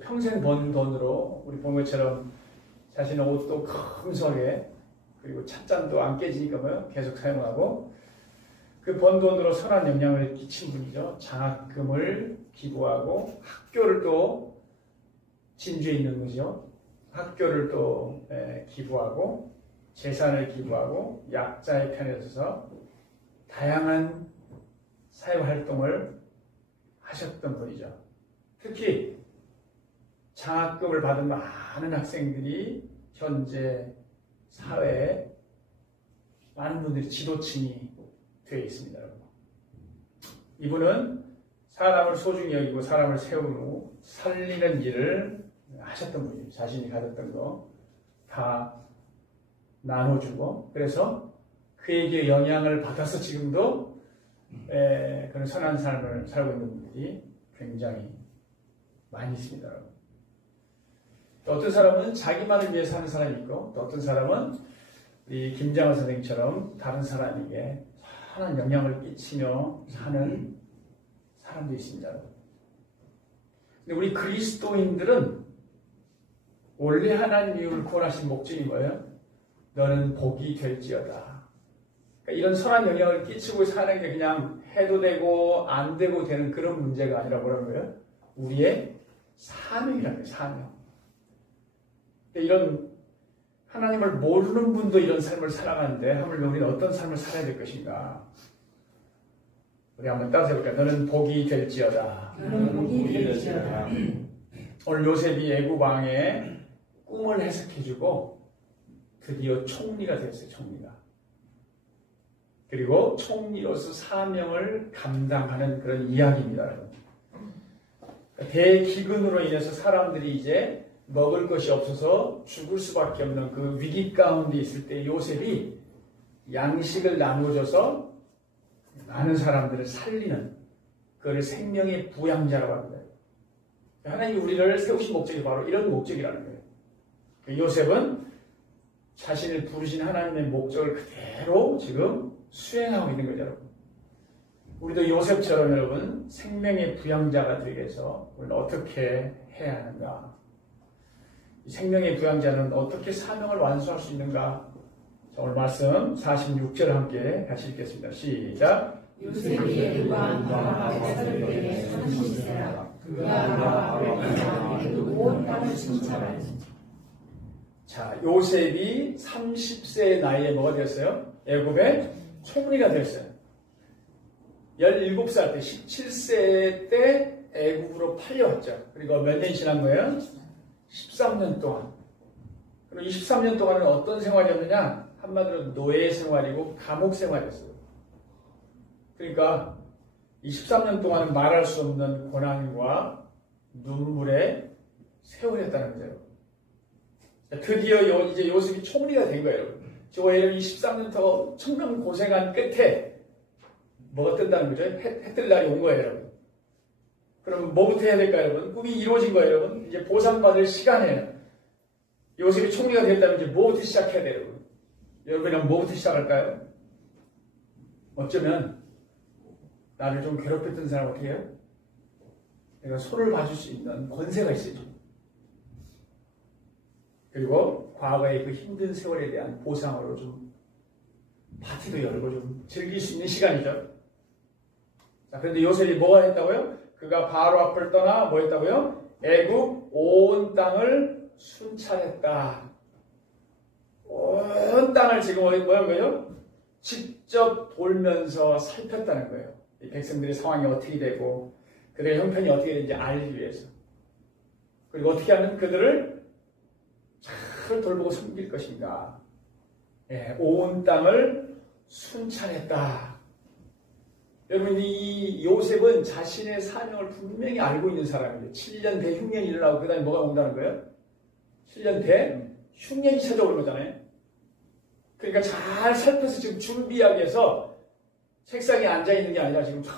평생 번 돈으로 우리 본 것처럼 자신의 옷도 검소하게 그리고 찻잔도 안 깨지니까 뭐요? 계속 사용하고 그 번 돈으로 선한 영향을 끼친 분이죠. 장학금을 기부하고 학교를 또 진주에 있는 거죠. 학교를 또 기부하고 재산을 기부하고 약자의 편에 서서 다양한 사회활동을 하셨던 분이죠. 특히 장학금을 받은 많은 학생들이 현재 사회에 많은 분들이 지도층이 되어 있습니다. 여러분. 이분은 사람을 소중히 여기고 사람을 세우고 살리는 일을 하셨던 분이에요. 자신이 가졌던 거 다 나눠주고 그래서 그에게 영향을 받아서 지금도 그런 선한 삶을 살고 있는 분들이 굉장히 많이 있습니다. 또 어떤 사람은 자기만을 위해 사는 사람이 있고 또 어떤 사람은 이 김장원 선생님처럼 다른 사람에게 선한 영향을 끼치며 사는 사람도 있습니다. 근데 우리 그리스도인들은 원래 하나님을 구원하신 목적이 뭐예요? 너는 복이 될지어다. 그러니까 이런 선한 영향을 끼치고 사는 게 그냥 해도 되고 안 되고 되는 그런 문제가 아니라 뭐라는 거예요? 우리의 사명이라는 거예요. 사명. 이런 하나님을 모르는 분도 이런 삶을 살아가는데 하물며 우리는 어떤 삶을 살아야 될 것인가? 우리 한번 따라서 해볼까요? 너는 복이 될지어다. 너는 복이 될지어다. 오늘 요셉이 애굽 왕의 꿈을 해석해주고 드디어 총리가 됐어요. 총리가. 그리고 총리로서 사명을 감당하는 그런 이야기입니다. 대기근으로 인해서 사람들이 이제 먹을 것이 없어서 죽을 수밖에 없는 그 위기 가운데 있을 때 요셉이 양식을 나눠줘서 많은 사람들을 살리는 그를 생명의 부양자라고 합니다. 하나님이 우리를 세우신 목적이 바로 이런 목적이라는 거예요. 요셉은 자신을 부르신 하나님의 목적을 그대로 지금 수행하고 있는 거죠, 여러분. 우리도 요셉처럼 여러분 생명의 부양자가 되기 위해서 우리는 어떻게 해야 하는가? 이 생명의 부양자는 어떻게 사명을 완수할 수 있는가? 자, 오늘 말씀 46절 함께 같이 읽겠습니다. 시작. 요셉이 애굽과 바로에게 선지시라. 그가 바로에게 온 땅을 칭찬하니. 자, 요셉이 30세의 나이에 뭐가 되었어요? 애굽의 총리가 되었어요. 17살 때, 17세 때 애굽으로 팔려왔죠. 그리고 몇 년이 지난 거예요? 13년 동안. 그리고 23년 동안은 어떤 생활이었느냐? 한마디로 노예 생활이고 감옥 생활이었어요. 그러니까 23년 동안은 말할 수 없는 고난과 눈물의 세월이었다는 거죠. 드디어 이제 요셉이 총리가 된 거예요, 여러분. 저 23년 더 청명 고생한 끝에 뭐가 뜬다는 거죠? 해 뜰 날이 온 거예요, 여러분. 그럼 뭐부터 해야 될까요, 여러분? 꿈이 이루어진 거예요, 여러분. 이제 보상받을 시간이에요. 요셉이 총리가 됐다면 이제 뭐부터 시작해야 돼요, 여러분? 여러분이랑 뭐부터 시작할까요? 어쩌면 나를 좀 괴롭혔던 사람 어떻게 해요? 내가 손을 봐줄 수 있는 권세가 있어요. 그리고 과거의 그 힘든 세월에 대한 보상으로 좀 파티도 열고 좀 즐길 수 있는 시간이죠. 자, 그런데 요셉이 뭐가 했다고요? 그가 바로 앞을 떠나 뭐 했다고요? 애굽 온 땅을 순찰했다. 온 땅을 지금 뭐 한 거예요? 직접 돌면서 살폈다는 거예요. 이 백성들의 상황이 어떻게 되고 그들의 형편이 어떻게 되는지 알기 위해서. 그리고 어떻게 하면 그들을 잘 돌보고 섬길 것인가. 예, 온 땅을 순찰했다. 여러분, 이 요셉은 자신의 사명을 분명히 알고 있는 사람이에요. 7년 대흉년이 일어나고 그 다음에 뭐가 온다는 거예요? 7년 대흉년이 찾아오는 거잖아요. 그러니까 잘 살펴서 지금 준비하기 위해서 책상에 앉아있는 게 아니라 지금 쫙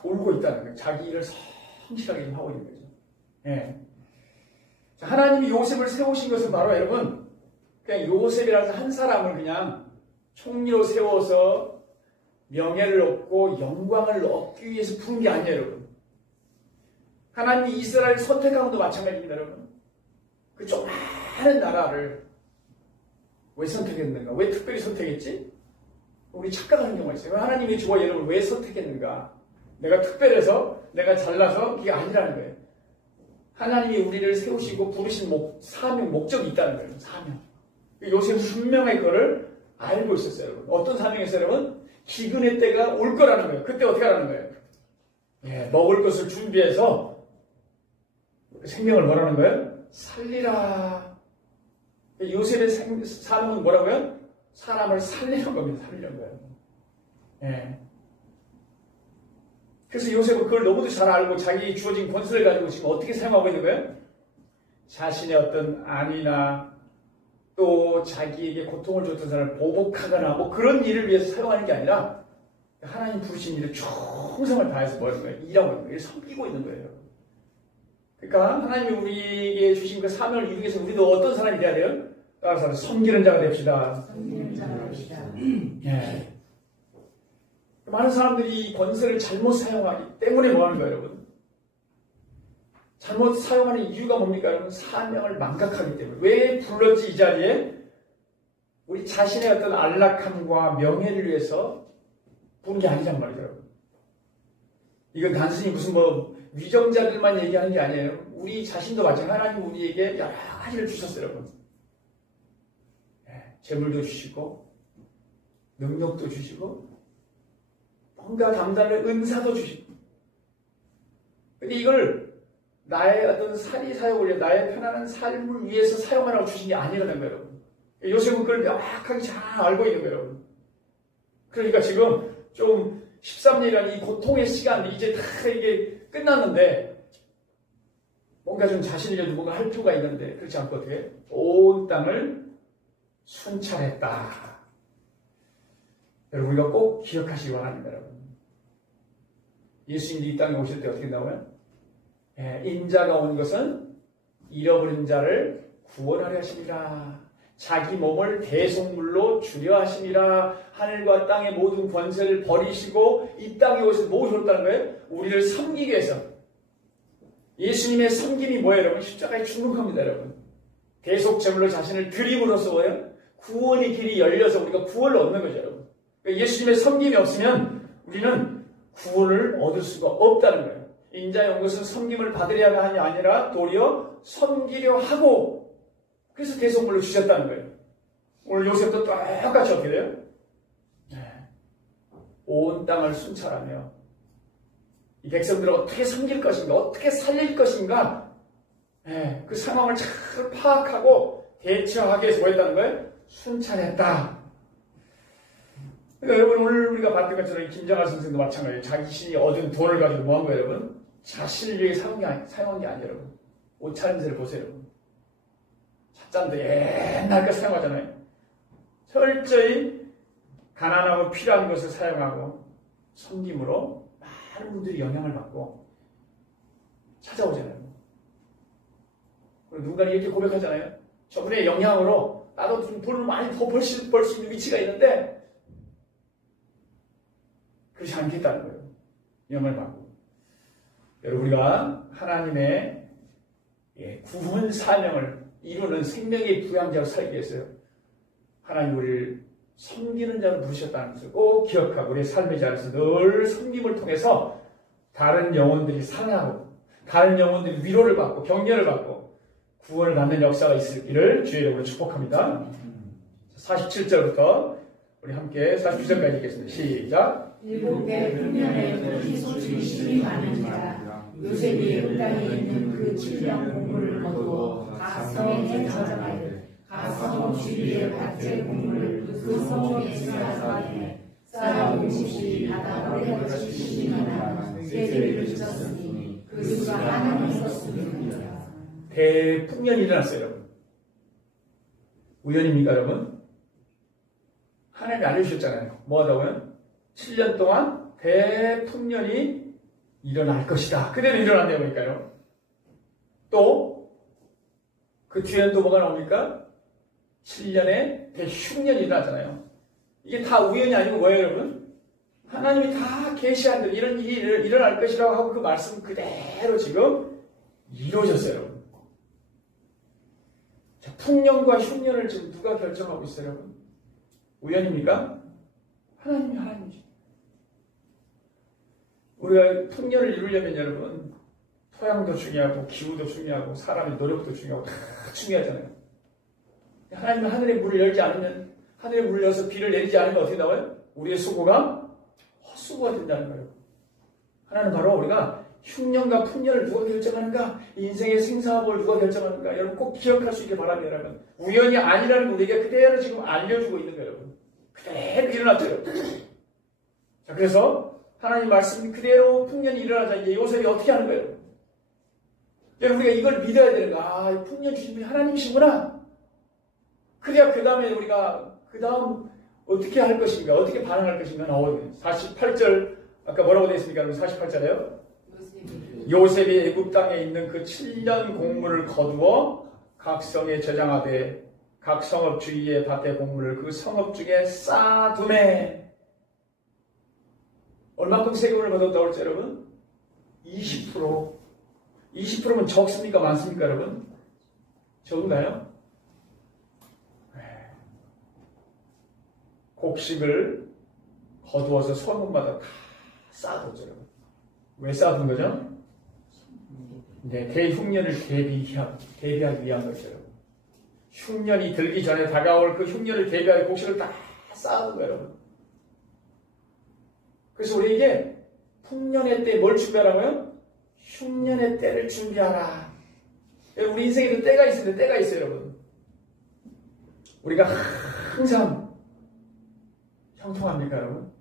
돌고 있다는 거예요. 자기 일을 성실하게 하고 있는 거죠. 예. 자, 하나님이 요셉을 세우신 것은 바로 여러분, 그냥 요셉이라는 한 사람을 그냥 총리로 세워서 명예를 얻고 영광을 얻기 위해서 부른 게 아니에요, 여러분. 하나님이 이스라엘을 선택한 것도 마찬가지입니다, 여러분. 그 조그마한 나라를 왜 선택했는가? 왜 특별히 선택했지? 우리 착각하는 경우가 있어요. 하나님이 저와 여러분을 왜 선택했는가? 내가 특별해서, 내가 잘나서 그게 아니라는 거예요. 하나님이 우리를 세우시고 부르신 사명, 목적이 있다는 거예요. 사명. 요셉은 분명히 그거를 알고 있었어요, 여러분. 어떤 사명이었어요, 여러분? 기근의 때가 올 거라는 거예요. 그때 어떻게 하라는 거예요? 예, 먹을 것을 준비해서 그 생명을 뭐라는 거예요? 살리라. 요셉의 사명은 뭐라고요? 사람을 살리는 겁니다. 살리는 거예요. 예. 그래서 요셉은 그걸 너무도 잘 알고 자기 주어진 권세를 가지고 지금 어떻게 사용하고 있는 거예요? 자신의 어떤 안위나 또 자기에게 고통을 줬던 사람을 보복하거나 뭐 그런 일을 위해서 사용하는 게 아니라 하나님 부르신 일을 충성을 다해서 뭐 하는 거예요? 일하고 있는 거예요. 섬기고 있는 거예요. 그러니까 하나님이 우리에게 주신 그 사명을 이루기 위해서 우리도 어떤 사람이 돼야 돼요? 따라서 섬기는 자가 됩시다. 섬기는 자가 됩시다. 예. 많은 사람들이 이 권세를 잘못 사용하기 때문에 뭐 하는 거예요, 여러분? 잘못 사용하는 이유가 뭡니까, 여러분? 사명을 망각하기 때문에. 왜 불렀지, 이 자리에? 우리 자신의 어떤 안락함과 명예를 위해서 부른 게 아니란 말이죠, 여러분. 이건 단순히 무슨 위정자들만 얘기하는 게 아니에요. 우리 자신도 마찬가지로 하나님 우리에게 여러 가지를 주셨어요, 여러분. 재물도 주시고, 능력도 주시고, 뭔가 담당의 은사도 주시고. 근데 이걸 나의 어떤 사용을 위해, 나의 편안한 삶을 위해서 사용하라고 주신 게 아니라는 거예요, 여러분. 요셉은 그걸 명확하게 잘 알고 있는 거예요, 여러분. 그러니까 지금 좀 13년이라는 이 고통의 시간, 이제 다 이게 끝났는데, 뭔가 좀 자신을 위해 뭔가 할 필요가 있는데, 그렇지 않고 어떻게? 온 땅을 순찰했다. 여러분, 우리가 꼭 기억하시기 바랍니다, 여러분. 예수님이 이 땅에 오실 때 어떻게 나와요? 인자가 온 것은 잃어버린 자를 구원하려 하심이라. 자기 몸을 대속물로 주려 하심이라. 하늘과 땅의 모든 권세를 버리시고 이 땅에 오셔서 뭐 오셨다는 거예요? 우리를 섬기기 위해서. 예수님의 섬김이 뭐예요, 여러분? 십자가에 죽는 겁니다, 여러분. 대속제물로 자신을 드림으로써 뭐예요? 구원의 길이 열려서 우리가 구원을 얻는 거죠, 여러분. 그러니까 예수님의 섬김이 없으면 우리는 구원을 얻을 수가 없다는 거예요. 인자의 온 것은 섬김을 받으려 하냐 아니라 도리어 섬기려 하고, 그래서 대속물로 주셨다는 거예요. 오늘 요셉도 똑같이 어떻게 돼요? 온 땅을 순찰하며 이 백성들을 어떻게 섬길 것인가, 어떻게 살릴 것인가, 그 상황을 잘 파악하고 대처하기 위해서 뭐 했다는 거예요? 순찰했다. 그러니까 여러분, 오늘 우리가 봤던 것처럼 김정하 선생도 마찬가지예요. 자신이 얻은 돈을 가지고 뭐 한 거예요, 여러분? 자신을 위해 사용한 게 아니에요, 여러분. 옷차림새를 보세요, 여러분. 찻잔도 옛날 거 사용하잖아요. 철저히 가난하고 필요한 것을 사용하고 섬김으로 많은 분들이 영향을 받고 찾아오잖아요. 그리고 누군가 이렇게 고백하잖아요. 저분의 영향으로 나도 좀 돈을 많이 더 벌 수 있는 위치가 있는데 그렇지 않겠다는 거예요. 영향을 받고. 여러분, 우리가 하나님의 구원 사명을 이루는 생명의 부양자로 살기 위해서요. 하나님 우리를 섬기는 자로 부르셨다는 것을 꼭 기억하고 우리의 삶의 자리에서 늘 섬김을 통해서 다른 영혼들이 살아나고 다른 영혼들이 위로를 받고 격려를 받고 구원을 받는 역사가 있기를 주의 이름으로 축복합니다. 47절부터 우리 함께 49절까지 읽겠습니다. 시작. 일곱 배 풍년에 도시 소출이 심히 많으니라. 요셉이 그 땅에 있는 그 7년 공물을 거두어 각 성에 저장하여 각 성 주위의 밭의 공물을 그 성에 지나서 하되 쌀 50씩 바다 어레같이 심히나 세대를 주셨으니 그 수가 하나님 있었습니다. 대풍년이 일어났어요, 여러분. 우연입니까, 여러분? 하나님이 알려주셨잖아요. 뭐 하다고요? 7년 동안 대풍년이 일어날 것이다. 그대로 일어났네요, 보니까요. 또 그 뒤에는 또 뭐가 나옵니까? 7년에 대흉년이 일어나잖아요. 이게 다 우연이 아니고 뭐예요, 여러분? 하나님이 다 계시한 대로 이런 일이 일어날 것이라고 하고 그 말씀 그대로 지금 이루어졌어요, 여러분. 자, 풍년과 흉년을 지금 누가 결정하고 있어요, 여러분? 우연입니까? 하나님이죠. 우리가 풍년을 이루려면 여러분, 토양도 중요하고, 기후도 중요하고, 사람의 노력도 중요하고, 다 중요하잖아요. 하나님은 하늘의 문을 열지 않으면, 하늘의 문을 열어서 비를 내리지 않으면 어떻게 나와요? 우리의 수고가 헛수고가 된다는 거예요. 하나는 바로 우리가 흉년과 풍년을 누가 결정하는가? 인생의 생사업을 누가 결정하는가? 여러분 꼭 기억할 수 있게 바랍니다, 여러분. 우연이 아니라는 걸 우리에게 그대로 지금 알려주고 있는 거예요, 여러분. 그대로 일어났죠, 여러분. 자, 그래서 하나님 말씀 그대로 풍년이 일어나자. 이제 요셉이 어떻게 하는 거예요? 여러분, 우리가 이걸 믿어야 되는 거야. 아, 이 풍년 주신 분이 하나님이시구나. 그래야 그 다음에 우리가, 그 다음 어떻게 할 것인가, 어떻게 반응할 것인가. 48절, 아까 뭐라고 되어 있습니까? 여러분, 48절에요. 요셉이 애굽 땅에 있는 그 7년 곡물을 거두어 각 성에 저장하되 각 성읍 주위의 밭의 곡물을 그 성읍 중에 쌓아두매. 얼마큼 세금을 거뒀다고 그랬죠, 여러분? 20%. 20%면 적습니까? 많습니까, 여러분? 적은가요? 곡식을 거두어서 성읍마다 다 쌓아뒀죠, 여러분. 왜 쌓아둔 거죠? 네, 대흉년을 대비하기 위한 거죠. 흉년이 들기 전에 다가올 그 흉년을 대비할 곡식을 다 쌓아둔 거예요, 여러분. 그래서 우리에게 풍년의 때 뭘 준비하라고요? 흉년의 때를 준비하라. 우리 인생에도 때가 있는데 때가 있어요, 여러분. 우리가 항상 형통합니까, 여러분?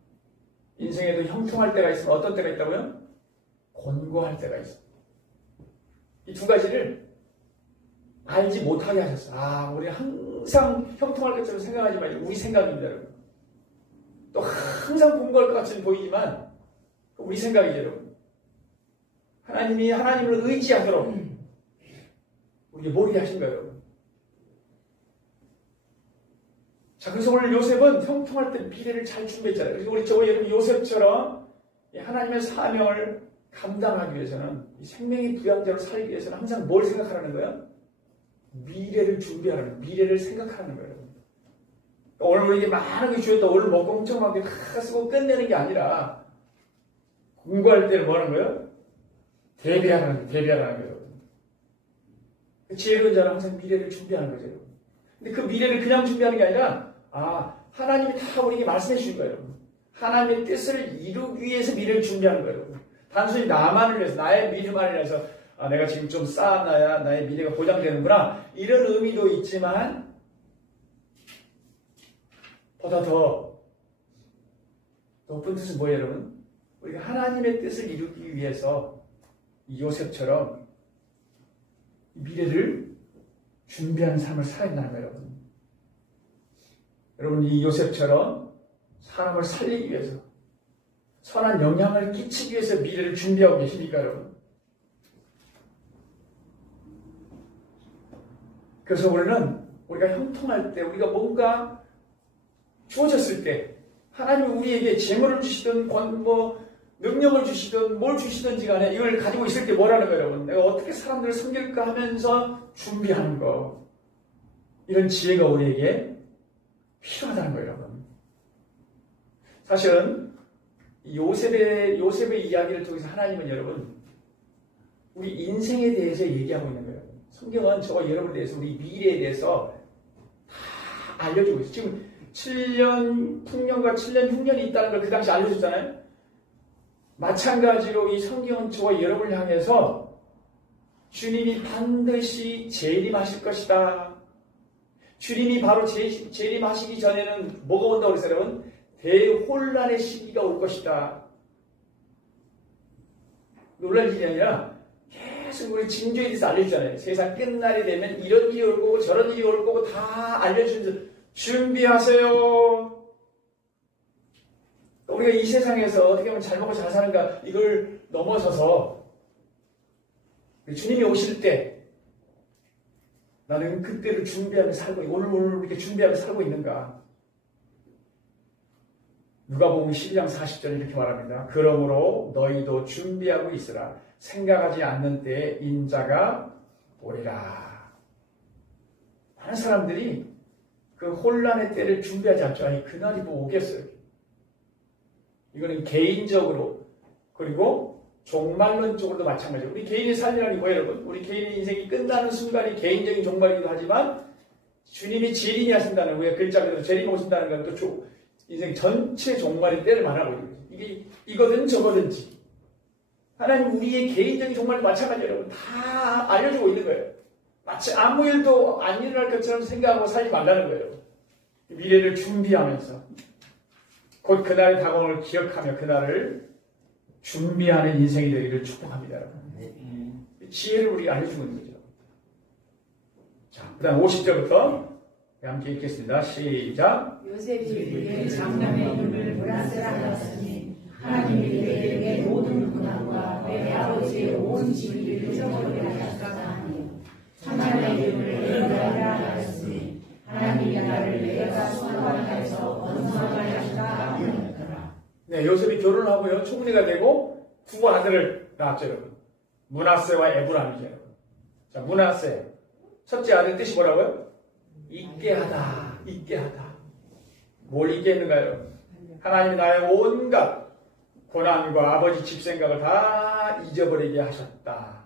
인생에도 형통할 때가 있으면 어떤 때가 있다고요? 곤고할 때가 있어요. 이 두 가지를 알지 못하게 하셨어요. 아, 우리 항상 형통할 것처럼 생각하지 말고 우리 생각입니다, 여러분. 또 항상 곤고할 것 같이 보이지만 우리 생각이죠, 여러분. 하나님이 하나님을 의지하도록 우리에게 모르게 하신 거예요, 여러분. 자, 그래서 오늘 요셉은 형통할 때 미래를 잘 준비했잖아요. 그래서 우리 여러분 요셉처럼 하나님의 사명을 감당하기 위해서는 이 생명의 부양자로 살기 위해서는 항상 뭘 생각하라는 거예요? 미래를 준비하라는, 미래를 생각하라는 거예요. 오늘 우리에게 많은 게 주었다. 오늘 먹고 훔쳐먹게 쓰고 끝내는 게 아니라 공부할 때는 뭐 하는 거예요? 대비하라는 거예요. 지혜로운 자는 항상 미래를 준비하는 거죠. 근데 그 미래를 그냥 준비하는 게 아니라 하나님이 다 우리에게 말씀해 주신 거예요. 하나님의 뜻을 이루기 위해서 미래를 준비하는 거예요. 단순히 나만을 위해서, 나의 미래만을 위해서 내가 지금 좀 쌓아놔야 나의 미래가 보장되는구나, 이런 의미도 있지만 보다 더 높은 뜻은 뭐예요, 여러분? 우리가 하나님의 뜻을 이루기 위해서 이 요셉처럼 미래를 준비하는 삶을 살아야 된다는 거예요, 여러분. 여러분, 이 요셉처럼 사람을 살리기 위해서, 선한 영향을 끼치기 위해서 미래를 준비하고 계십니까, 여러분? 그래서 우리가 형통할 때, 우리가 뭔가 주어졌을 때, 하나님이 우리에게 재물을 주시든, 능력을 주시든, 뭘 주시든지 간에 이걸 가지고 있을 때 뭐라는 거예요, 여러분? 내가 어떻게 사람들을 섬길까 하면서 준비하는 거. 이런 지혜가 우리에게 필요하다는 거예요, 여러분. 사실은 요셉의 이야기를 통해서 하나님은 여러분, 우리 인생에 대해서 얘기하고 있는 거예요. 성경은 저와 여러분에 대해서, 우리 미래에 대해서 다 알려주고 있어요. 지금 7년 풍년과 7년 흉년이 있다는 걸 그 당시 알려줬잖아요. 마찬가지로 이 성경은 저와 여러분을 향해서 주님이 반드시 재림하실 것이다. 주님이 바로 재림하시기 전에는 뭐가 온다고 그랬어요, 여러분? 대혼란의 시기가 올 것이다. 놀랄 일이 아니라 계속 우리 징조에 대해서 알려주잖아요. 세상 끝날이 되면 이런 일이 올 거고 저런 일이 올 거고 다 알려주면서 준비하세요. 우리가 이 세상에서 어떻게 하면 잘 먹고 잘 사는가, 이걸 넘어서서 주님이 오실 때 나는 그때를 준비하며 살고, 오늘 이렇게 준비하며 살고 있는가. 누가복음 12장 40절 이렇게 말합니다. 그러므로 너희도 준비하고 있으라. 생각하지 않는 때에 인자가 오리라. 많은 사람들이 그 혼란의 때를 준비하지 않죠. 아니, 그날이 뭐 오겠어요. 이거는 개인적으로, 그리고 종말론적으로도 마찬가지예요. 우리 개인의 삶이라는 게 뭐예요, 여러분? 우리 개인의 인생이 끝나는 순간이 개인적인 종말이기도 하지만 주님이 재림이 하신다는, 왜 글자 그대로 재림이 오신다는 건 또 인생 전체 종말의 때를 말하고 있는 거죠. 이게 이거든 저거든지. 하나님 우리의 개인적인 종말도 마찬가지예요, 여러분. 다 알려주고 있는 거예요. 마치 아무 일도 안 일어날 것처럼 생각하고 살지 말라는 거예요. 미래를 준비하면서 곧 그날의 다가옴을 기억하며 그날을 준비하는 인생이 되기를 축복합니다, 여러분. 지혜를 우리가 알려주고 있는 거죠. 자, 그 다음 50절부터 함께 읽겠습니다. 시작. 요셉이 그의 장남의 이름을 브라스라 하였으니 하나님이 그에게 모든 고난과 그의 아버지의 온 집을 잊어버리라 하였사오니 장남의 이름을 에브라이라 하였으니 하나님이 나를 내가 수고하여서 번성하게 하셨다 하였더라. 네, 요셉이 결혼을 하고요, 총리가 되고 두 아들을 낳았죠, 여러분. 므낫세와 에브라임이죠, 여러분. 자, 므낫세 첫째 아들 뜻이 뭐라고요? 잊게 하다, 잊게 하다. 뭘 잊게 했는가요? 하나님이 나의 온갖 고난과 아버지 집 생각을 다 잊어버리게 하셨다.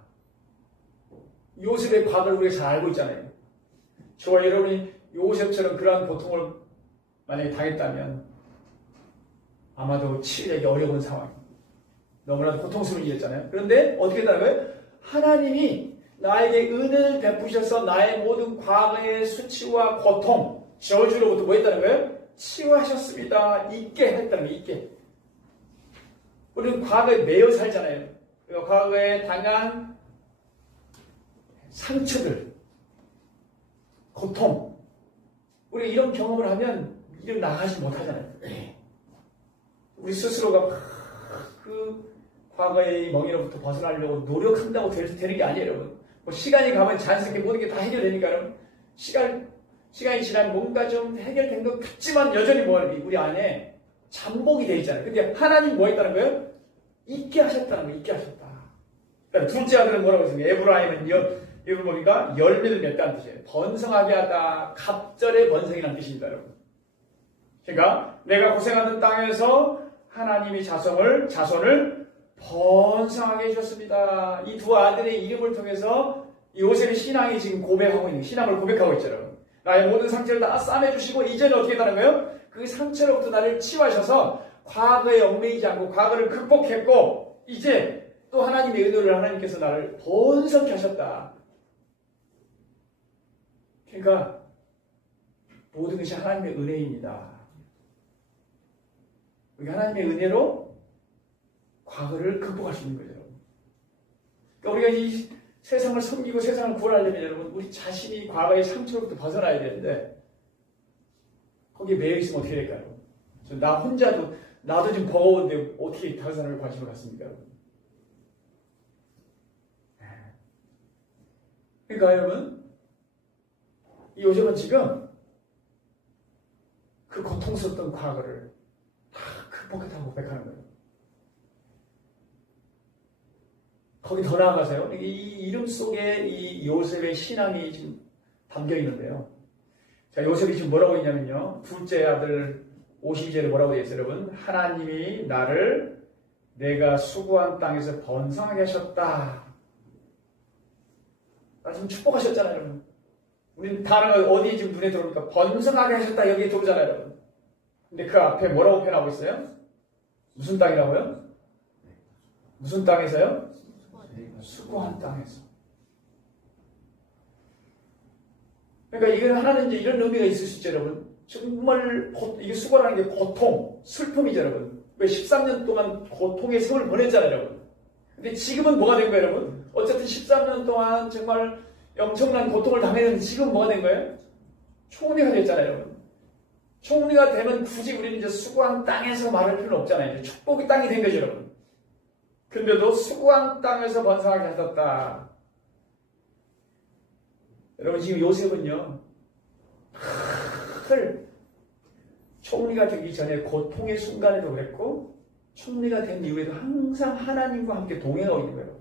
요셉의 과거를 우리가 잘 알고 있잖아요. 저와 여러분이 요셉처럼 그러한 고통을 만약에 당했다면 아마도 치유하기 어려운 상황입니다. 너무나도 고통스러운 일이었잖아요. 그런데 어떻게 했다는 거예요? 하나님이 나에게 은혜를 베푸셔서 나의 모든 과거의 수치와 고통, 저주로부터 뭐 했다는 거예요? 치유하셨습니다. 잊게 했다는 거예요. 잊게. 우리는 과거에 매여 살잖아요. 과거에 당한 상처들, 고통. 우리가 이런 경험을 하면 이를 나가지 못하잖아요. 우리 스스로가 그 과거의 멍에로부터 벗어나려고 노력한다고 되는 게 아니에요, 여러분. 뭐 시간이 가면 자연스럽게 모든 게 다 해결되니까, 여러분. 시간이 지나면 뭔가 좀 해결된 것 같지만 여전히 뭐 우리 안에 잠복이 돼 있잖아요. 근데 하나님 뭐 했다는 거예요? 잊게 하셨다는 거예요. 잊게 하셨다. 그러니까 둘째 아들은 뭐라고 했습니까? 에브라임은 이걸 보니까 열매를 맺다는 뜻이에요. 번성하게 하다. 갑절의 번성이라는 뜻입니다, 여러분. 그러니까 내가 고생하는 땅에서 하나님이 자손을 번성하게 해주셨습니다. 이 두 아들의 이름을 통해서 요셉의 신앙이 지금 고백하고 있는, 신앙을 고백하고 있잖아요. 나의 모든 상처를 다 싸매주시고 이제는 어떻게 하는 거예요? 그 상처로부터 나를 치유하셔서 과거에 얽매이지 않고 과거를 극복했고 이제 또 하나님의 은혜를 하나님께서 나를 번성케 하셨다. 그러니까 모든 것이 하나님의 은혜입니다. 우리 하나님의 은혜로 과거를 극복할 수 있는 거죠. 그러니까 우리가 이 세상을 섬기고 세상을 구원하려면 여러분 우리 자신이 과거의 상처로부터 벗어나야 되는데 거기에 매여있으면 어떻게 될까요? 나 혼자도 나도 좀 버거운데 어떻게 다른 사람을 관심을 갖습니까? 그러니까 여러분 이 요셉은 지금 그 고통스럽던 과거를 다 극복했다고 고백하는 거예요. 거기 더 나아가서요. 이 이름 속에 이 요셉의 신앙이 지금 담겨 있는데요. 자, 요셉이 지금 뭐라고 했냐면요. 둘째 아들 52절에 뭐라고 되어 있어요, 여러분? 하나님이 나를 내가 수고한 땅에서 번성하게 하셨다. 나 지금 축복하셨잖아요, 여러분. 우리는 단어가 어디 지금 눈에 들어오니까 번성하게 하셨다 여기에 들어오잖아요, 여러분. 근데 그 앞에 뭐라고 표현하고 있어요? 무슨 땅이라고요? 무슨 땅에서요? 수고한 땅에서. 그러니까 이건 하나는 이제 이런 의미가 있을 수 있죠, 여러분. 정말 이게 수고라는 게 고통, 슬픔이죠, 여러분. 왜 13년 동안 고통의 세월을 보냈잖아요, 여러분. 근데 지금은 뭐가 된 거예요, 여러분? 어쨌든 13년 동안 정말 엄청난 고통을 당했는데 지금 뭐가 된 거예요? 총리가 됐잖아요, 여러분. 총리가 되면 굳이 우리는 이제 수고한 땅에서 말할 필요는 없잖아요. 이제 축복의 땅이 된 거죠, 여러분. 근데도 수고한 땅에서 번성하게 하셨다. 여러분 지금 요셉은요. 총리가 되기 전에 고통의 순간에도 그랬고 총리가 된 이후에도 항상 하나님과 함께 동행하고 있는 거예요.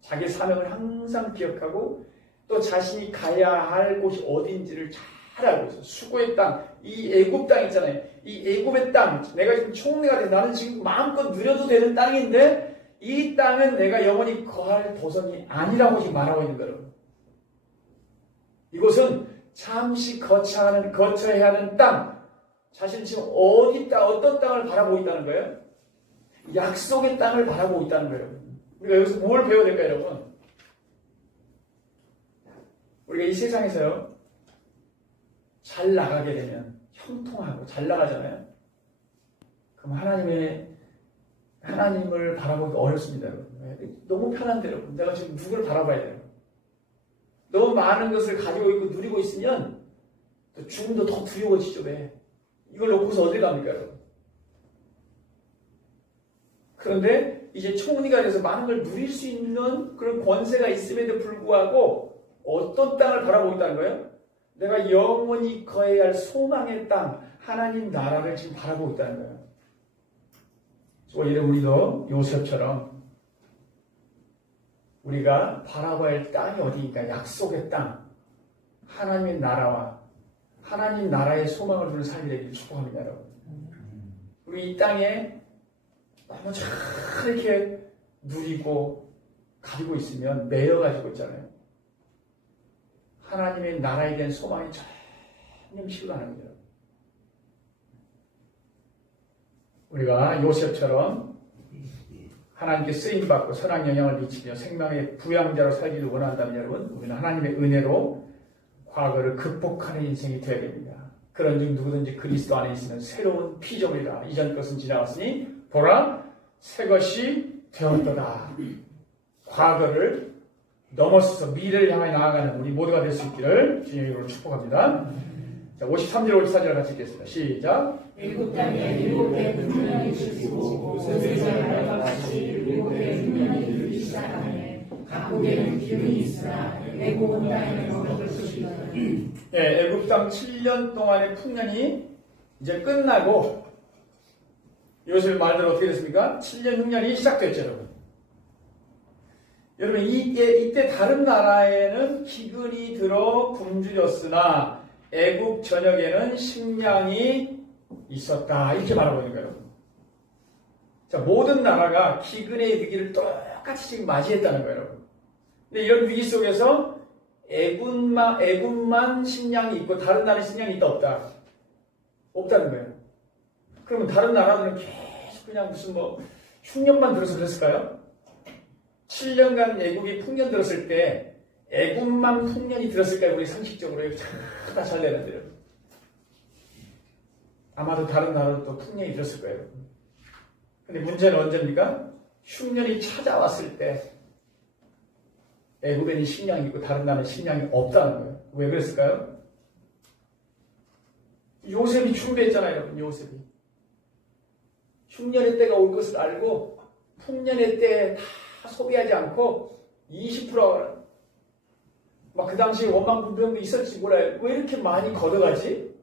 자기 사명을 항상 기억하고 또 자신이 가야 할 곳이 어딘지를 잘 알고 있어요. 수고의 땅, 이 애굽 땅 있잖아요. 이 애굽의 땅, 내가 지금 총리가 돼 나는 지금 마음껏 누려도 되는 땅인데 이 땅은 내가 영원히 거할 도성이 아니라고 지금 말하고 있는 거예요. 이곳은 잠시 거쳐야 하는 땅, 자신 지금 어떤 땅을 바라보고 있다는 거예요? 약속의 땅을 바라보고 있다는 거예요. 우리가 여기서 뭘 배워야 될까요, 여러분? 우리가 이 세상에서요, 잘 나가게 되면 형통하고 잘 나가잖아요. 그럼 하나님을 바라보기가 어렵습니다, 여러분. 너무 편한데, 여러분. 내가 지금 누구를 바라봐야 돼요? 너무 많은 것을 가지고 있고 누리고 있으면 또 죽음도 더 두려워지죠. 왜? 이걸 놓고서 어디 갑니까, 여러분? 그런데 이제 총리가 돼서 많은 걸 누릴 수 있는 그런 권세가 있음에도 불구하고 어떤 땅을 바라보고 있다는 거예요? 내가 영원히 거해야 할 소망의 땅, 하나님 나라를 지금 바라보고 있다는 거예요. 오히려 우리도 요셉처럼 우리가 바라봐야 할 땅이 어디니까 약속의 땅, 하나님의 나라와 하나님 나라의 소망을 두는 삶이 되기를 축복합니다, 여러분. 우리 이 땅에 너무 잘 이렇게 누리고 가지고 있으면 매여가지고 있잖아요. 하나님의 나라에 대한 소망이 전혀 실현하는 거예요. 우리가 요셉처럼 하나님께 쓰임받고 선한 영향을 미치며 생명의 부양자로 살기를 원한다면 여러분, 우리는 하나님의 은혜로 과거를 극복하는 인생이 되어야 됩니다. 그런즉 누구든지 그리스도 안에 있으면 새로운 피조물이라. 이전 것은 지나갔으니 보라 새 것이 되었도다. 과거를 넘어서서 미래를 향해 나아가는 우리 모두가 될 수 있기를 주님의 이름으로 축복합니다. 자, 53절 54절 같이 읽겠습니다. 시작. 애굽 땅에 7배 분명히 주시고 모세의 말과 같이 7배 분명히 이루기 시작하네. 각국에는 기운이 있으나 애굽 땅에는 먹을 것이 있다. 애굽 땅 7년 동안의 풍년이 이제 끝나고 요셉의 말대로 어떻게 됐습니까? 7년 흉년이 시작됐죠, 여러분. 여러분, 이때 다른 나라에는 기근이 들어 굶주렸으나 애굽 전역에는 식량이 있었다. 이렇게 말하고 있는 거예요. 자, 모든 나라가 기근의 위기를 똑같이 지금 맞이했다는 거예요, 여러분. 근데 이런 위기 속에서 애굽만 식량이 있고 다른 나라에 식량이 있다 없다? 없다는 거예요. 그러면 다른 나라들은 계속 그냥 무슨 흉년만 들어서 그랬을까요? 7년간 애국이 풍년 들었을 때 애국만 풍년이 들었을까요? 우리 상식적으로 다 잘 되는데요. 아마도 다른 나라도 또 풍년이 들었을 거예요. 근데 문제는 언제입니까? 흉년이 찾아왔을 때 애국에는 식량이 있고 다른 나라는 식량이 없다는 거예요. 왜 그랬을까요? 요셉이 준비했잖아요, 여러분. 요셉이 흉년의 때가 올 것을 알고 풍년의 때에 다 소비하지 않고 20% 막 그 당시에 원망분평도 있었지 몰라요. 왜 이렇게 많이 걷어가지?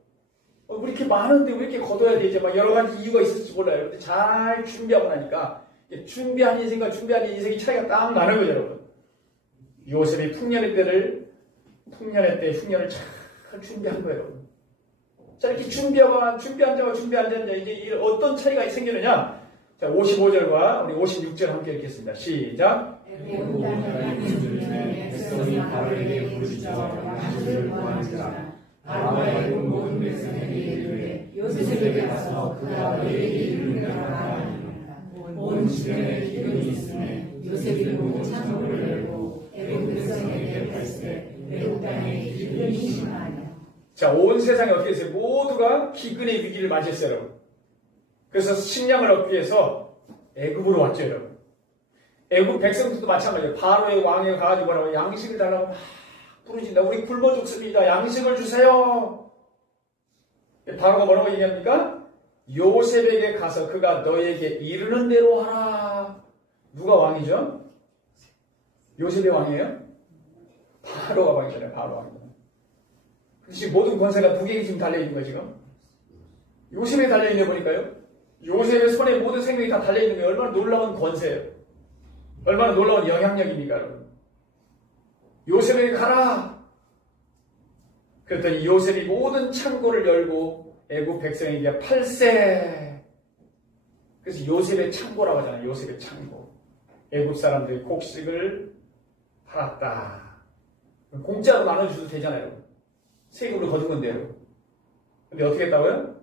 왜 이렇게 많은데 왜 이렇게 걷어야 되지? 막 여러 가지 이유가 있을지 몰라요. 근데 잘 준비하고 나니까 준비한 인생과 준비한 인생이 차이가 딱 나는 거죠, 여러분. 요셉이 풍년의 때 흉년을 잘 준비한 거예요, 여러분. 자, 이렇게 준비한 자와 준비한 자, 이제 어떤 차이가 생기느냐? 자, 55절과 우리 56절 함께 읽겠습니다. 시작. 애굽 땅에 있는 백성이 바로에게 부르짖어 양식을 구하는지라. 바로가 애굽 모든 백성에게 이르되 요셉에게 가서 그가 너희에게 이르노라 하니라. 온 주변에 기근이 있으매 요셉이 모든 창고를 열고 애굽 백성에게 발세 애굽 땅에 기근이 심하니라. 자, 온 세상에 어떻게 했어요? 모두가 기근의 위기를 맞이했어요, 여러분. 그래서 식량을 얻기 위해서 애굽으로 왔죠, 여러분. 애굽 백성들도 마찬가지예요. 바로의 왕에 가가지고 양식을 달라고 막 부르진다. 우리 굶어 죽습니다. 양식을 주세요. 바로가 뭐라고 얘기합니까? 요셉에게 가서 그가 너에게 이르는 대로 하라. 누가 왕이죠? 요셉의 왕이에요? 바로가 왕이잖아요. 바로 왕이잖아요. 지금 모든 권세가 누구에게 지금 달려있는 거예요, 지금? 요셉에 달려있는 거 보니까요. 요셉의 손에 모든 생명이 다 달려있는 게 얼마나 놀라운 권세예요. 얼마나 놀라운 영향력입니까, 여러분? 요셉에게 가라! 그랬더니 요셉이 모든 창고를 열고 애국 백성에게 팔세. 그래서 요셉의 창고라고 하잖아요. 요셉의 창고. 애국 사람들이 곡식을 팔았다. 공짜로 나눠주셔도 되잖아요. 세금으로 거둔 건데요. 근데 어떻게 했다고요?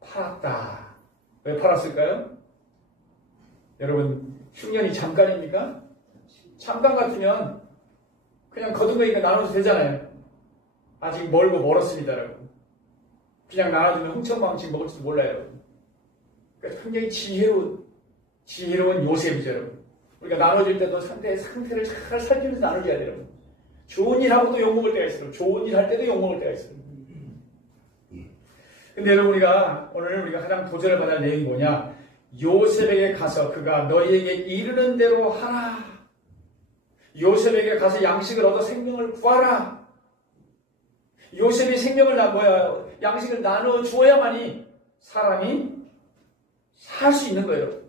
팔았다. 왜 팔았을까요? 여러분, 흉년이 잠깐입니까? 잠깐 같으면 그냥 거둔 거니까 나눠도 되잖아요. 아직 멀고 멀었습니다, 여러분. 그냥 나눠주면 흥청망청 먹을지도 몰라요. 그러니까 굉장히 지혜로운 요셉이죠, 여러분. 우리가 나눠줄 때도 상태를 잘 살피면서 나눠줘야 돼요, 여러분. 좋은 일 하고도 욕먹을 때가 있어요. 좋은 일 할 때도 욕먹을 때가 있어요. 근데 여러분, 오늘 우리가 가장 도전을 받을 내용이 뭐냐? 요셉에게 가서 그가 너희에게 이르는 대로 하라. 요셉에게 가서 양식을 얻어 생명을 구하라. 요셉이 양식을 나눠 주어야만이 사람이 살 수 있는 거예요.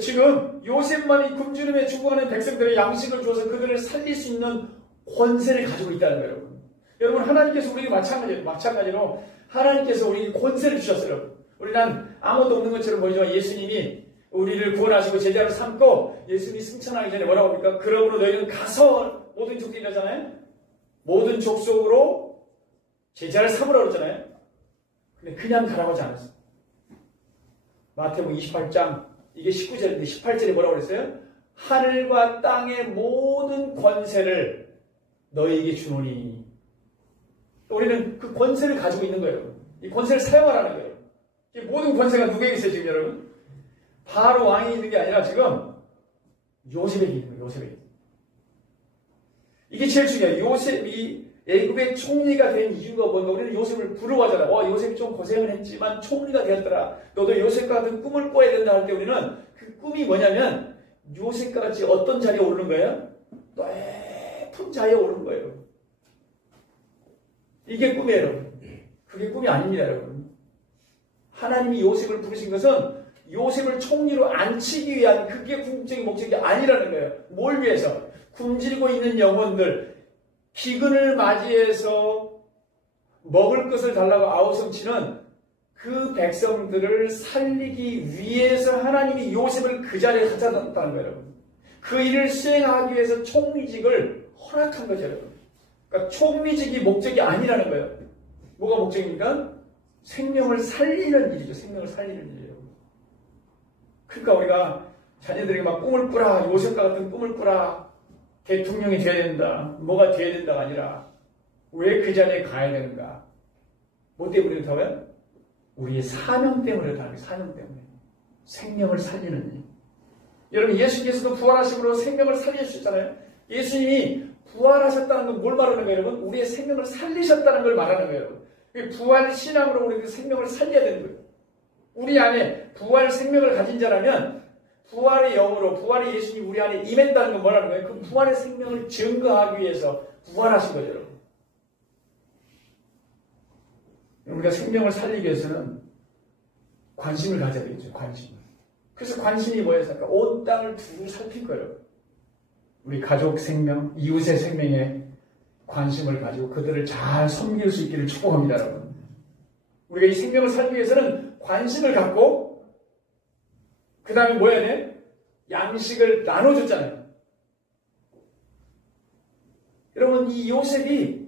지금 요셉만이 굶주림에 죽어가는 백성들의 양식을 주어서 그들을 살릴 수 있는 권세를 가지고 있다는 거예요, 여러분. 여러분, 하나님께서 우리에게 마찬가지로 하나님께서 우리에게 권세를 주셨어요, 여러분. 우리는 아무것도 없는 것처럼 보이지만 예수님이 우리를 구원하시고 제자로 삼고 예수님이 승천하기 전에 뭐라고 합니까? 그러므로 너희는 가서 모든 족속이라잖아요. 모든 족속으로 제자를 삼으라고 그러잖아요. 근데 그냥 가라고 하지 않았어요. 마태복음 28장 이게 19절인데 18절에 뭐라고 그랬어요? 하늘과 땅의 모든 권세를 너희에게 주노니. 우리는 그 권세를 가지고 있는 거예요. 이 권세를 사용하라는 거예요. 이 모든 권세가 누구에게 있어요, 지금 여러분? 바로 왕이 있는 게 아니라 지금 요셉에게 있는 거예요, 요셉에게. 이게 제일 중요해요. 요셉이 애굽의 총리가 된 이유가 뭔가? 우리는 요셉을 부러워하잖아요. 요셉이 좀 고생을 했지만 총리가 되었더라. 너도 요셉과 같은 꿈을 꿔야 된다 할 때 우리는 그 꿈이 뭐냐면 요셉과 같이 어떤 자리에 오르는 거예요? 높은 자리에 오르는 거예요. 이게 꿈이에요, 여러분. 그게 꿈이 아닙니다, 여러분. 하나님이 요셉을 부르신 것은 요셉을 총리로 앉히기 위한 그게 궁극적인 목적이 아니라는 거예요. 뭘 위해서? 굶주리고 있는 영혼들, 기근을 맞이해서 먹을 것을 달라고 아우성치는 그 백성들을 살리기 위해서 하나님이 요셉을 그 자리에 갖다 놨다는 거예요, 여러분. 그 일을 수행하기 위해서 총리직을 허락한 거죠, 여러분. 그러니까 총리직이 목적이 아니라는 거예요. 뭐가 목적입니까? 생명을 살리는 일이죠. 생명을 살리는 일이에요. 그러니까 우리가 자녀들에게 막 꿈을 꾸라, 요셉과 같은 꿈을 꾸라, 대통령이 돼야 된다, 뭐가 돼야 된다가 아니라 왜 그 자리에 가야 되는가? 뭐 때문에 그렇다고요? 우리의 사명 때문에 그렇다는 거예요. 사명 때문에. 생명을 살리는 일. 여러분, 예수께서도 부활하심으로 생명을 살리셨잖아요. 예수님이 부활하셨다는 건 뭘 말하는 거예요, 여러분? 우리의 생명을 살리셨다는 걸 말하는 거예요, 여러분. 부활 신앙으로 우리 그 생명을 살려야 되는 거예요. 우리 안에 부활 생명을 가진 자라면 부활의 영으로, 부활의 예수님이 우리 안에 임했다는 건 뭐라는 거예요? 그 부활의 생명을 증거하기 위해서 부활하신 거죠, 여러분. 우리가 생명을 살리기 위해서는 관심을 가져야 되겠죠, 관심. 그래서 관심이 뭐였을까? 온 땅을 두루 살필 거예요. 우리 가족 생명, 이웃의 생명에 관심을 가지고 그들을 잘 섬길 수 있기를 축복합니다, 여러분. 우리가 이 생명을 살기 위해서는 관심을 갖고 그 다음에 뭐 해야 돼? 양식을 나눠줬잖아요. 여러분, 이 요셉이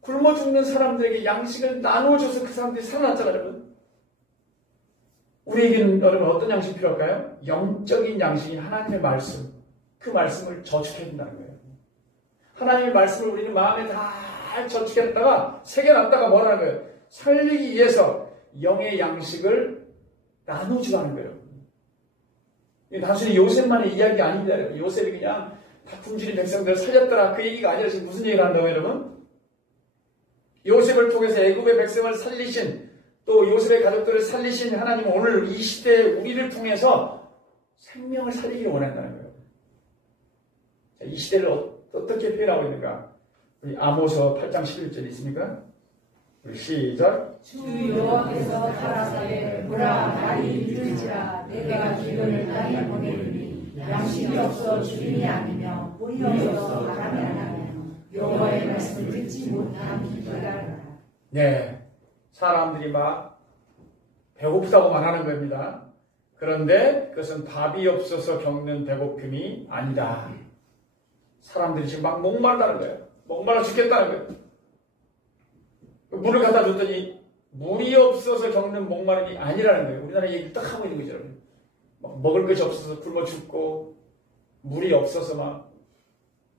굶어 죽는 사람들에게 양식을 나눠줘서 그 사람들이 살아났잖아요, 여러분. 우리에게는 여러분 어떤 양식이 필요할까요? 영적인 양식인 하나님의 말씀. 그 말씀을 저축해야 된다는 거예요. 하나님의 말씀을 우리는 마음에 잘 저축해놨다가 새겨놨다가 뭐라는 거예요? 살리기 위해서 영의 양식을 나눠주라는 거예요. 단순히 요셉만의 이야기 아닙니다, 여러분. 요셉이 그냥 다 굶주린 백성들을 살렸더라, 그 얘기가 아니라 지금 무슨 얘기를 한다고, 여러분? 요셉을 통해서 애굽의 백성을 살리신, 또 요셉의 가족들을 살리신 하나님은 오늘 이 시대에 우리를 통해서 생명을 살리기를 원한다는 거예요. 자, 이 시대를 어떻게 표현하고 있는가? 우리 아모서 8장 11절 있습니까? 우리 시작. 주 여호와께서 가라사대 보라 날이 이르지라 내가 기근을 땅에 보내리니 양식이 없어 주인이 아니며 본이 없어 바람이 아니며 여호와의 말씀을 듣지 못한 기도라. 네, 사람들이 막 배고프다고만 하는 겁니다. 그런데 그것은 밥이 없어서 겪는 배고픔이 아니다. 사람들이 지금 막 목마르다는 거예요. 목말라 죽겠다는 거예요. 물을 갖다 줬더니 물이 없어서 겪는 목마름이 아니라는 거예요. 우리나라 얘기 딱 하고 있는 거죠. 먹을 것이 없어서 굶어 죽고 물이 없어서 막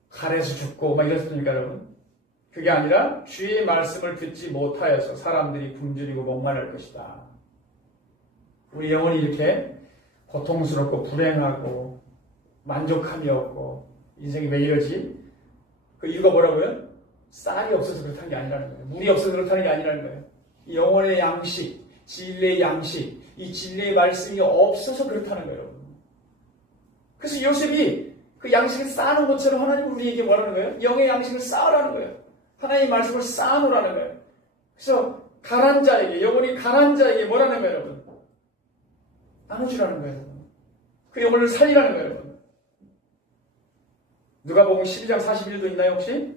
가래서 죽고 막 이랬습니까, 여러분? 그게 아니라 주의 말씀을 듣지 못하여서 사람들이 굶주리고 목마를 것이다. 우리 영혼이 이렇게 고통스럽고 불행하고 만족함이 없고 인생이 왜 이러지? 그 이유가 뭐라고요? 쌀이 없어서 그렇다는 게 아니라는 거예요. 물이 없어서 그렇다는 게 아니라는 거예요. 이 영혼의 양식, 진리의 양식, 이 진리의 말씀이 없어서 그렇다는 거예요. 그래서 요셉이 그 양식을 쌓는 것처럼 하나님 우리에게 뭐라는 거예요? 영의 양식을 쌓으라는 거예요. 하나님의 말씀을 쌓아놓으라는 거예요. 그래서 가난 자에게, 영혼이 가난 자에게 뭐라는 거예요, 여러분? 나눠주라는 거예요. 그 영혼을 살리라는 거예요, 여러분. 누가복음 12장 41도 있나요, 혹시?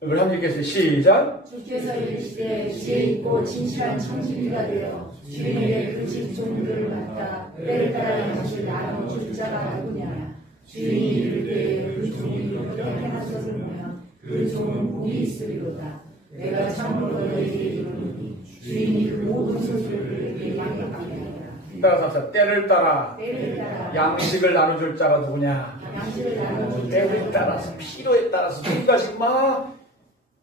우리 한번 읽겠습니다. 시작. 주께서 이르시되 지혜 있고 진실한 청지기가 되어 주인에게 그 집 종들을 맡아 때를 따라 양식을 나눠줄 자가 누구냐. 주인이 이르되 그 종이 그렇게 행하셨을 보면 그 종은 복이 있으리로다. 내가 참으로 너희에게 이르노니 주인이 그 모든 소식을 그에게 양육하게 하리라. 따라서 때를 따라 양식을 나눠줄 자가 누구냐. 때를 따라서 필요에 따라서 우리가 지금 막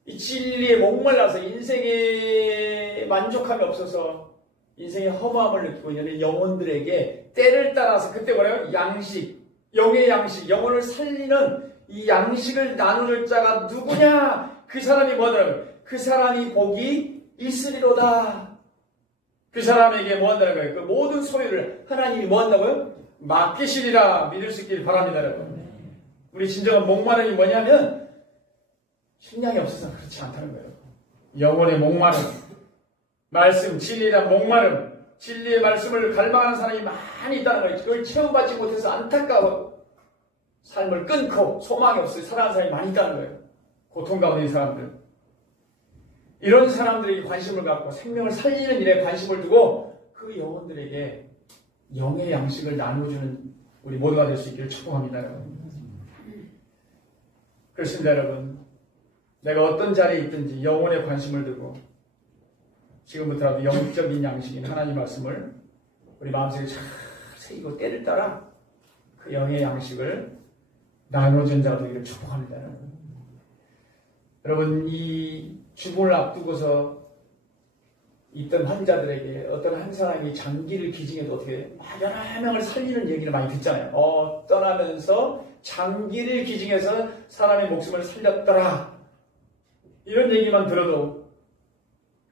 이 진리에 목말라서 인생에 만족함이 없어서 인생의 허무함을 느끼고 있는 영혼들에게 때를 따라서 그때 뭐래요? 양식, 영의 양식, 영혼을 살리는 이 양식을 나눠줄 자가 누구냐? 그 사람이 뭐더라고요? 그 사람이 복이 있으리로다. 그 사람에게 뭐 한다는 거예요? 그 모든 소유를 하나님이 뭐 한다고요? 맡기시리라 믿을 수 있길 바랍니다, 여러분. 우리 진정한 목마름이 뭐냐면 식량이 없어서 그렇지 않다는 거예요. 영혼의 목마름, 말씀, 진리란 목마름, 진리의 말씀을 갈망하는 사람이 많이 있다는 거예요. 그걸 체험받지 못해서 안타까워 삶을 끊고 소망이 없어서 살아가는 사람이 많이 있다는 거예요. 고통 가운데 있는 사람들. 이런 사람들에게 관심을 갖고 생명을 살리는 일에 관심을 두고 그 영혼들에게 영의 양식을 나눠주는 우리 모두가 될 수 있기를 축복합니다, 여러분. 그렇습니다, 여러분. 내가 어떤 자리에 있든지 영혼에 관심을 두고 지금부터라도 영적인 양식인 하나님 말씀을 우리 마음속에 잘 새기고 때를 따라 그 영의 양식을 나눠준 자가 되기를 축복합니다, 여러분. 여러분, 이 죽음을 앞두고서 있던 환자들에게 어떤 한 사람이 장기를 기증해도 어떻게 여러 명을 살리는 얘기를 많이 듣잖아요. 떠나면서 장기를 기증해서 사람의 목숨을 살렸더라. 이런 얘기만 들어도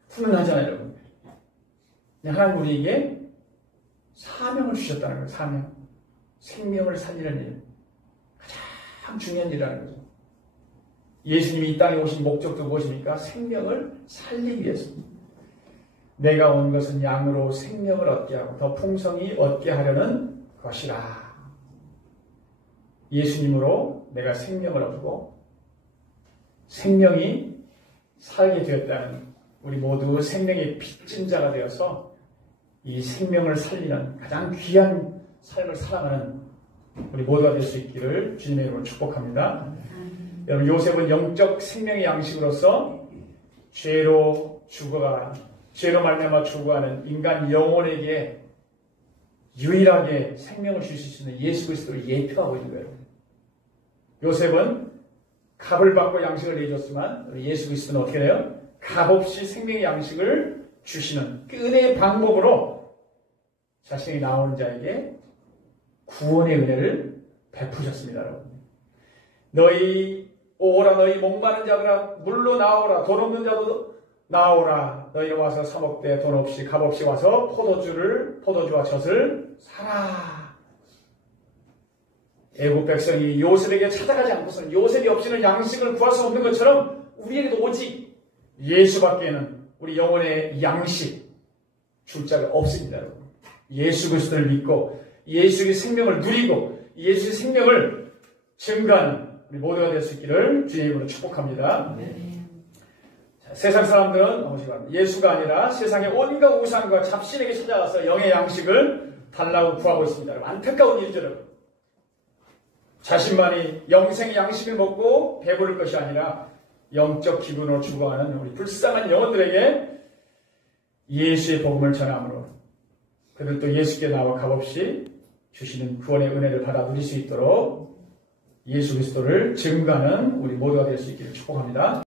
훈훈하잖아요, 여러분. 하나님 우리에게 사명을 주셨다는 거예요. 사명. 생명을 살리는 일. 가장 중요한 일이라는 거죠. 예수님이 이 땅에 오신 목적도 무엇입니까? 생명을 살리기 위해서입니다. 내가 온 것은 양으로 생명을 얻게 하고 더 풍성히 얻게 하려는 것이라. 예수님으로 내가 생명을 얻고 생명이 살게 되었다는 우리 모두 생명의 빚진 자가 되어서 이 생명을 살리는 가장 귀한 삶을 살아가는 우리 모두가 될 수 있기를 주님의 이름으로 축복합니다. 여러분, 요셉은 영적 생명의 양식으로서 죄로 말미암아 죽어가는 인간 영혼에게 유일하게 생명을 주실 수 있는 예수 그리스도를 예표하고 있는 거예요. 요셉은 값을 받고 양식을 내줬지만 예수 그리스도는 어떻게 돼요? 값없이 생명의 양식을 주시는 그 은혜의 방법으로 자신이 나오는 자에게 구원의 은혜를 베푸셨습니다, 여러분. 너희 오라, 너희 목마른 자들아 물로 나오라, 돈 없는 자도 나오라. 너희는 와서 사 먹되 돈 없이 값 없이 와서 포도주와 젖을 사라. 애국 백성이 요셉에게 찾아가지 않고서는 요셉이 없이는 양식을 구할 수 없는 것처럼 우리에게도 오직 예수밖에는 우리 영혼의 양식 줄 자가 없습니다, 여러분. 예수 그리스도를 믿고 예수의 생명을 누리고 예수의 생명을 증거하는 우리 모두가 될 수 있기를 주의 이름으로 축복합니다. 자, 세상 사람들은 예수가 아니라 세상의 온갖 우상과 잡신에게 찾아와서 영의 양식을 달라고 구하고 있습니다. 안타까운 일이죠, 여러분. 자신만이 영생의 양식을 먹고 배부를 것이 아니라 영적 기분으로 죽어가는 우리 불쌍한 영혼들에게 예수의 복음을 전함으로 그들도 예수께 나와 값없이 주시는 구원의 은혜를 받아 누릴 수 있도록 예수 그리스도를 증거하는 우리 모두가 될 수 있기를 축복합니다.